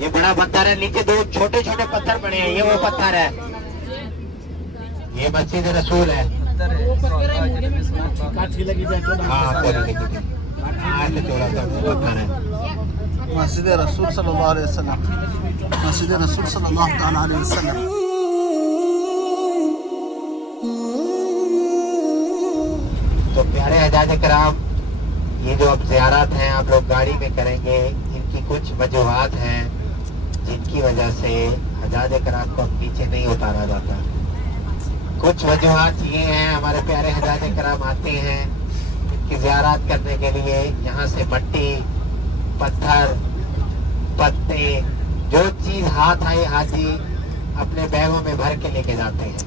ये बड़ा पत्थर है, नीचे दो छोटे छोटे पत्थर पड़े हैं, ये वो पत्थर है, ये मस्जिद रसूल है। मस्जिद रसूल सल्लल्लाहु अलैहि वसल्लम, मस्जिद रसूल सल्लल्लाहु ताला अलैहि वसल्लम। तो प्यारे हजाज कराम, ये जो अब ज़ियारत हैं आप लोग गाड़ी में करेंगे, इनकी कुछ वजूहात हैं जिनकी वजह से हजाज कराम को अब पीछे नहीं उतारा जाता। कुछ वजूहात ये हैं, हमारे प्यारे हजाज कराम आते हैं इनकी ज़ियारत करने के लिए, यहाँ से मट्टी, पत्थर, पत्ते, जो चीज़ हाथ आए हाजी अपने बैगों में भर के लेके जाते हैं।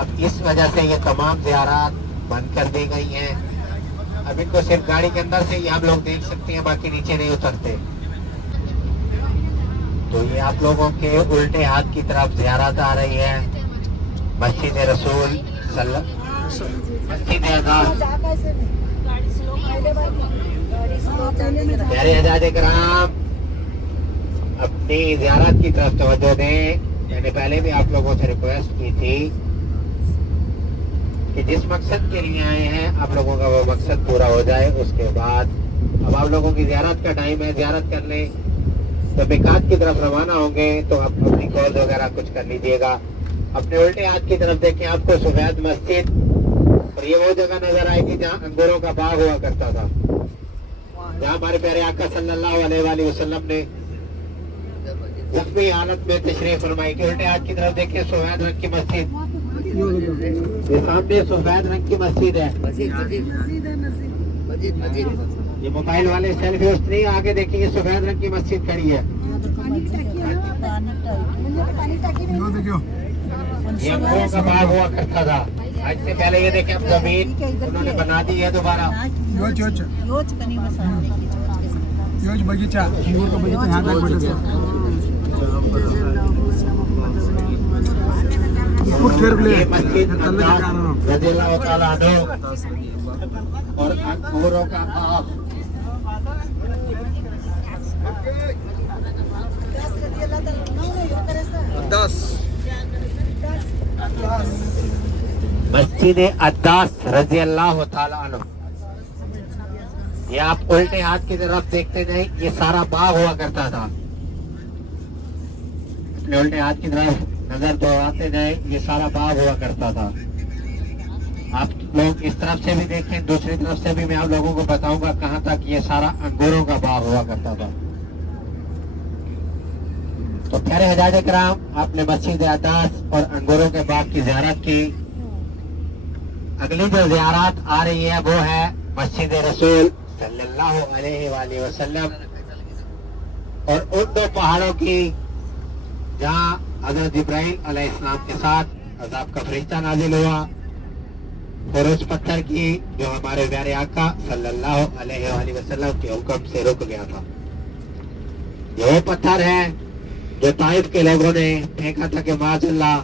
अब इस वजह से ये तमाम ज़ियारत बंद कर दी गई हैं। अब इनको सिर्फ गाड़ी के अंदर से ही आप लोग देख सकते हैं, बाकी नीचे नहीं उतरते। तो ये आप लोगों के उल्टे हाथ की तरफ ज़ियारत आ रही है, मस्जिद रसूल मस्जिद प्यारे हजाज कराम, अपनी ज़ियारत की तरफ तवज्जो दें। मैंने पहले भी आप लोगों से रिक्वेस्ट की थी कि जिस मकसद के लिए आए हैं आप लोगों का वो मकसद पूरा हो जाए। उसके बाद अब आप लोगों की ज़ियारत का टाइम है, ज़ियारत कर लें। जब मिकात की तरफ रवाना होंगे तो आप अपनी कॉल वगैरह कुछ कर लीजिएगा। अपने उल्टे हाथ की तरफ देखें, आपको सुफैद मस्जिद और ये वो जगह नजर आएगी जहाँ अंगूरों का बाग हुआ करता था, जहाँ हमारे प्यारे आका सल्लल्लाहु अलैहि वसल्लम ने जख्मी हालत में तशरीफ फरमाई। कि उल्टे हाथ की तरफ देखिए, सफेद रंग की मस्जिद, ये सामने सफेद रंग की मस्जिद है। ये मोबाइल वाले सेल्फी उस नहीं, आगे देखिए सफेद रंग की मस्जिद खड़ी है। ये अंगूरों का बाग हुआ करता था। आज से पहले ये देखें अब जमीन उन्होंने बना दी है दोबारा। बगीचा, अंगूर का बगीचा यहाँ तक ये मस्जिद रज़ियल्लाहु ताला अन्हु और अंगूरों का बाग। मस्जिद अद्दास रज़ियल्लाहु ताला अन्हु। ये आप उल्टे हाथ की तरफ देखते नहीं, ये सारा बाग हुआ करता था। अपने उल्टे हाथ की तरफ नजर दौड़ाते जाए, ये सारा बाग हुआ करता था। आप लोग इस तरफ से भी देखें, दूसरी तरफ से भी मैं आप लोगों को बताऊंगा कहां तक ये सारा अंगूरों का बाग हुआ करता था। तो प्यारे हजाज कराम, आपने मस्जिद अद्दास और अंगूरों के बाग की ज़ियारत की। अगली जो ज़ियारत आ रही है वो है मस्जिद रसूल सल्लल्लाहु अलैहि वसल्लम और उन दो पहाड़ों की जहाँ हज़रत जिब्राइल अलैहिस्सलाम के साथ अज़ाब का फरिश्ता नाजिल हुआ, और उस पत्थर की जो हमारे प्यारे आका सल्लल्लाहु अलैहि वसल्लम के हुक्म से रुक गया था। ये वो पत्थर है जो ताइफ के लोगों ने फेंका था कि माज़अल्लाह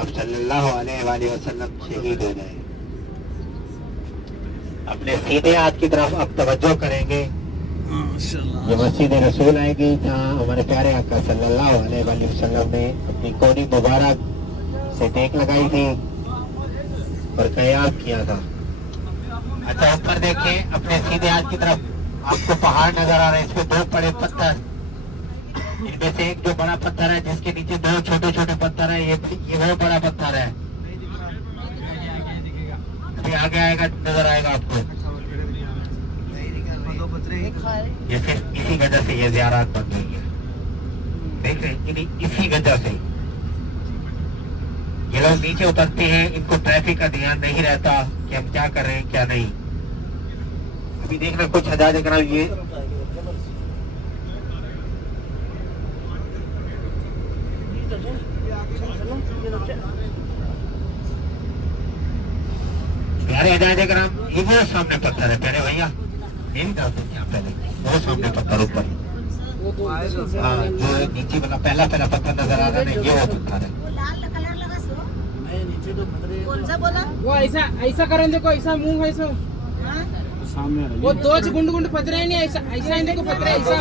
आप सल्लल्लाहु अलैहि वसल्लम शहीद हो गए। अपने सीधे हाथ की तरफ अब तवज्जो करेंगे। ये मस्जिद रसूल आएगी जहाँ हमारे प्यारे आका सल्लल्लाहु अलैहि वसल्लम ने अपनी कोनी मुबारक से टेक लगाई थी और क़याम किया था। अच्छा, ऊपर देखें, अपने सीधे हाथ की तरफ आपको पहाड़ नजर आ रहे हैं, इसमें दो बड़े पत्थर, इनमें से एक जो बड़ा पत्थर है जिसके नीचे दो छोटे छोटे पत्थर है, ये वो बड़ा पत्थर है। अभी आगे आएगा, नजर आएगा आपको। ये सिर्फ इसी वजह से ये ज़ियारत बन गई है, देख रहे हैं, इसी वजह से ये लोग नीचे उतरते हैं। इनको ट्रैफिक का ध्यान नहीं रहता कि हम क्या कर रहे हैं क्या नहीं। अभी देखना कुछ हजाज कराम, ये प्यारे हजाज कराम, ये वो सामने पत्थर है प्यारे भैया, यही डाल देते हैं पहले, वो सामने पत्थर ऊपर, हाँ जो नीचे वाला पहला पत्थर नजर आ रहा है, ये वो पत्थर है। कौन सा बोला? वो ऐसा ऐसा करें, देखो ऐसा मुंह है, ऐसा वो दो गुंड गुंड पत्थर है नहीं, ऐसा ऐसा इनको पत्थर है ऐसा।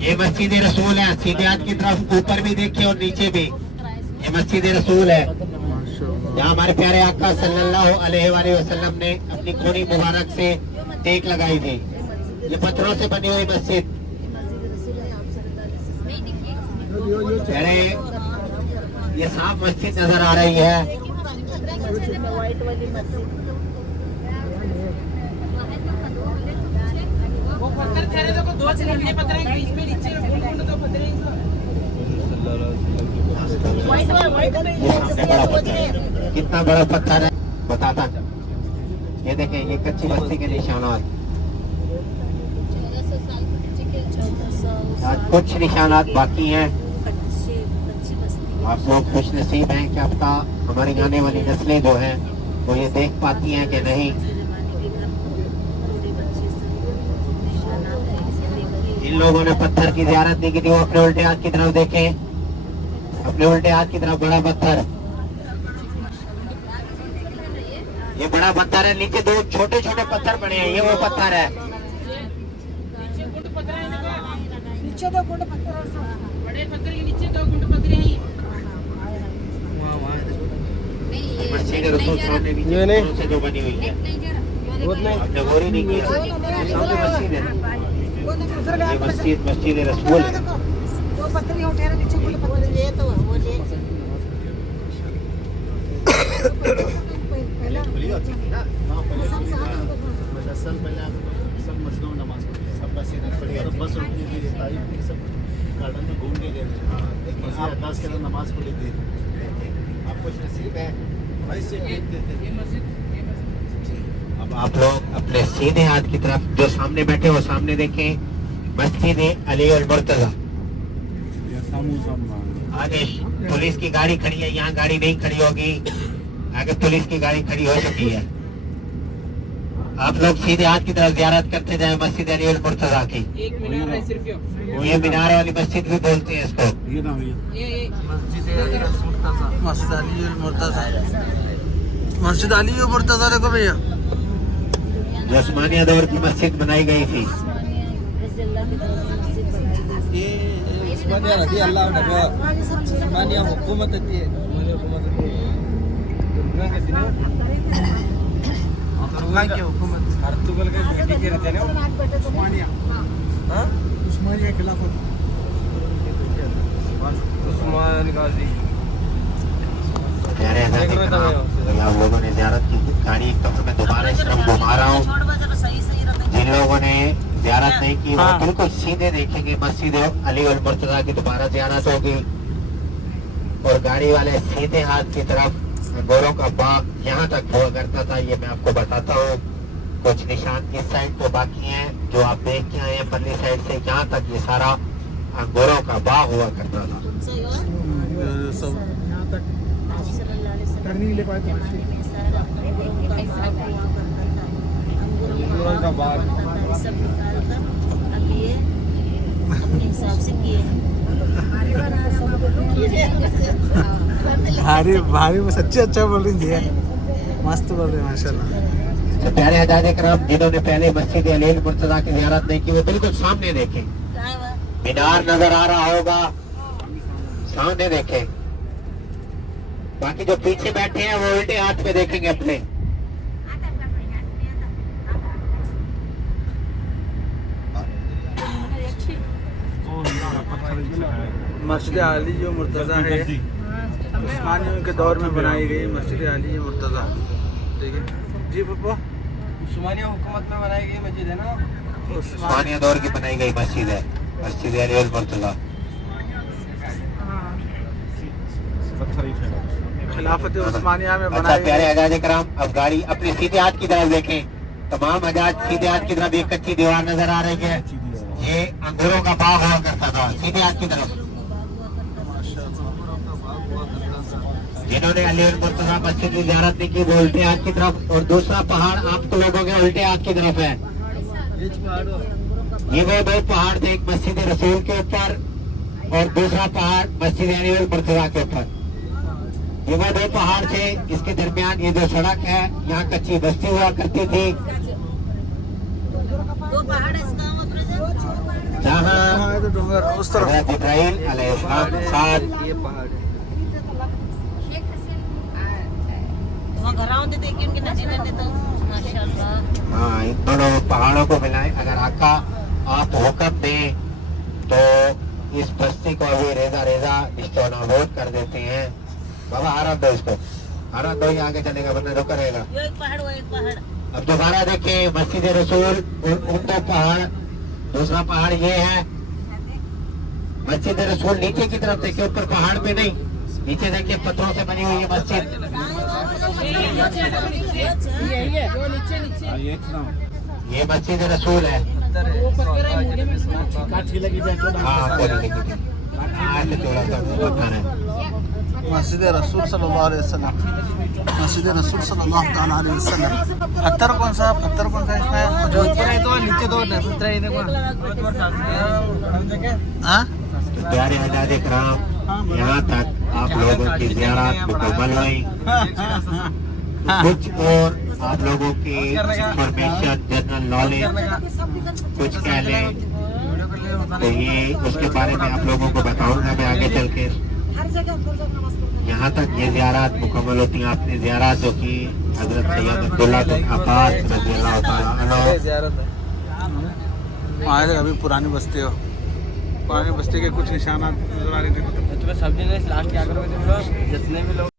ये मस्जिद रसूल है, सीधे हाथ की तरफ ऊपर भी देखिए और नीचे भी, ये मस्जिद रसूल है। यहाँ हमारे प्यारे आका सल्लल्लाहु अलैहि वसल्लम ने अपनी खूनी मुबारक से टेक लगाई थी। ये पत्थरों से बनी हुई मस्जिद, प्यारे ये साफ मस्जिद नजर आ रही है। वो पत्थर ठहरे देखो, दो लंबे पत्थर हैं, इसमें नीचे गुंड गुंड दो पत्थर हैं। ये सामने बड़ा पत्थर है, कितना बड़ा पत्थर है बताता चल। ये देखें, ये कच्ची बस्ती के निशानात, आज कुछ निशानात बाकी हैं। आप लोग खुश नसीब हैं कि अब तक हमारी आने वाली नस्लें जो हैं वो ये देख पाती हैं कि नहीं। इन लोगों ने पत्थर की ज़ियारत नहीं की थी, वो अपने उल्टे हाथ की तरफ देखें, अपने उल्टे हाथ की तरफ बड़ा पत्थर, ये बड़ा पत्थर है। नीचे दो छोटे छोटे पत्थर पड़े हैं, ये वो पत्थर है। नीचे दो गुंड पत्थर है, बड़े पत्थर के नीचे दो गुंड पत्थर हैं। मस्जिद रसूल सामने नीचे पत्थरों से जो बनी हुई है, आपने गौर ही नहीं किया, सामने मस्जिद है, ये मस्जिद रसूल है। दो पत्थर ही उठे नीचे गुंड पत्थर ये तो वो ले गार्डन में घूम के गए थे, नमाज पढ़ी थी। आपको नसीब है। अब आप लोग अपने सीधे हाथ की तरफ जो सामने बैठे हो सामने देखें, मस्जिद अली और मुर्तजा। आगे पुलिस की गाड़ी खड़ी है, यहाँ गाड़ी नहीं खड़ी होगी, आगे पुलिस की गाड़ी खड़ी हो चुकी है। आप लोग सीधे हाथ की तरफ ज़ियारत करते जाए मस्जिद अली और मुर्तजा की। एक मीनार है सिर्फ ये मीनार वाली मस्जिद भी बोलते हैं इसको। मस्जिद अली और मुर्तजा, मस्जिद अली और मुर्तजा देखो भैया, जो उस्मानिया दौर की मस्जिद बनाई गई थी। ये उस्मानिया रजी अल्लाह का उस्मानिया हुकूमत थी, उस्मानिया हुकूमत की हुकूमत अर्तुगल के बेटे के रहते हैं उस्मानिया, हां उस्मानिया खिलाफत उस्मान गाजी। प्यारे आज़ादी के नाम आप लोगों ने ज़ियारत की गाड़ी, तो मैं दोबारा इस तरफ घुमा रहा हूँ। जिन लोगों ने ज़ियारत नहीं की वो बिल्कुल सीधे देखेंगे मस्जिद अली और मुर्तजा की दोबारा ज़ियारत होगी। और गाड़ी वाले सीधे हाथ की तरफ गोरों का बाग यहाँ तक हुआ करता था, ये मैं आपको बताता हूँ। कुछ निशान इस साइड पे बाकी हैं जो आप देख के आए हैं परली साइड से, यहाँ तक ये सारा अंगूरों का बाग हुआ करता था। टर्निंग ले पाए तो अंगूरों का बाग अब ये अपने हिसाब से किए भारी भारी सच्चे अच्छा बोल रही है, मस्त बोल रहे हैं माशाल्लाह। तो प्यारे हज़ारे कराम, जिन्होंने पहले मस्जिद अली और मुर्तजा की ज़ियारत नहीं की वो बिल्कुल सामने देखें, मीनार नजर आ रहा होगा, सामने देखें। बाकी जो पीछे बैठे हैं वो उल्टे हाथ पे देखेंगे अपने। मस्जिद अली जो मुर्तजा है उस्मानियों के दौर में बनाई गई मस्जिद अली मुर्तजा, ठीक है जी पप्पा। उस्मानिया हुकूमत में बनाई गई मस्जिद है ना, उस्मानिया दौर की बनाई गई मस्जिद है, मस्जिद अली और मुर्तजा। खिलाफत उस्मानिया में अच्छा बनाई प्यारे गई। हज़ारे कराम, अब गाड़ी अपने सीधे हाथ की तरफ देखें, तमाम हज़ार सीधे हाथ की तरफ एक कच्ची दीवार नजर आ रही है, ये अंगूरों का बाग हुआ करता था सीधे हाथ की तरफ। जिन्होंने अली और मुर्तजा मस्जिद की ज़ियारत नहीं की वो उल्टे हाथ की तरफ, और दूसरा पहाड़ आप लोगों के उल्टे हाथ की तरफ है। ये वो दो पहाड़ थे, एक मस्जिद रसूल के ऊपर और दूसरा पहाड़ मस्जिद अली और मुर्तजा के ऊपर। ये वो दो पहाड़ थे, इसके दरमियान ये जो सड़क है, यहाँ कच्ची बस्ती हुआ करती थी, दो पहाड़ है इसका हम अपने जहाँ हाँ ये तो डूंगर उस तरफ हज़रत इब्राहीम अलैहिस्सलाम के साथ ये पहाड़ है। वहाँ घर आते थे कि उनके नदी रहते तो माशाल्लाह। हाँ, इन दोनों पहाड़ों को मिलाएं। अगर आका आप हुक्म दें तो इस बस्ती को अभी रेजा रेजा निश्चित कर देते हैं। बाबा आराम दो इसको, आराम दो, ही आगे चलेगा वरना रुका रहेगा। ये एक पहाड़ वो एक पहाड़। अब दोबारा देखिए मस्जिद रसूल और उन दो पहाड़, दूसरा पहाड़ ये है मस्जिद रसूल। नीचे की तरफ देखिए, ऊपर पहाड़ पे नहीं, नीचे देखिए पत्थरों से बनी हुई है मस्जिद। ये मस्जिद रसूल है। हाँ, थोड़ी लगी थी। हाँ, ऐसे थोड़ा सा पत्थर है। मस्जिद रसूल सल्लल्लाहु अलैहि वसल्लम, मस्जिद रसूल सल्लल्लाहु ताला अलैहि वसल्लम। पत्थर कौन सा इसमें जो ऊपर है तो नीचे दो पत्थर है देखो। हाँ तो प्यारे हज़ार इकराम, यहाँ तक आप लोगों की ज़ियारत मुकम्मल हुई। कुछ और आप लोगों की इंफॉर्मेशन, जनरल नॉलेज कुछ कह लें तो ये उसके बारे में आप लोगों को बताऊंगा मैं आगे चल के। हर जगह अंदर जाकर नमाज पढ़ना। यहाँ तक ये ज़ियारत मुकम्मल होती है। अपनी ज़ियारत जो कि हज़रत सैयद अब्दुल्ला बिन अब्बास रज़ियल्लाहु ताला अन्हु, वहाँ अभी पुरानी बस्ती हो, पुरानी बस्ती के कुछ निशानात नजर आ रहे थे। सब जगह लास्ट क्या करोगे तुम लोग, जितने भी लोग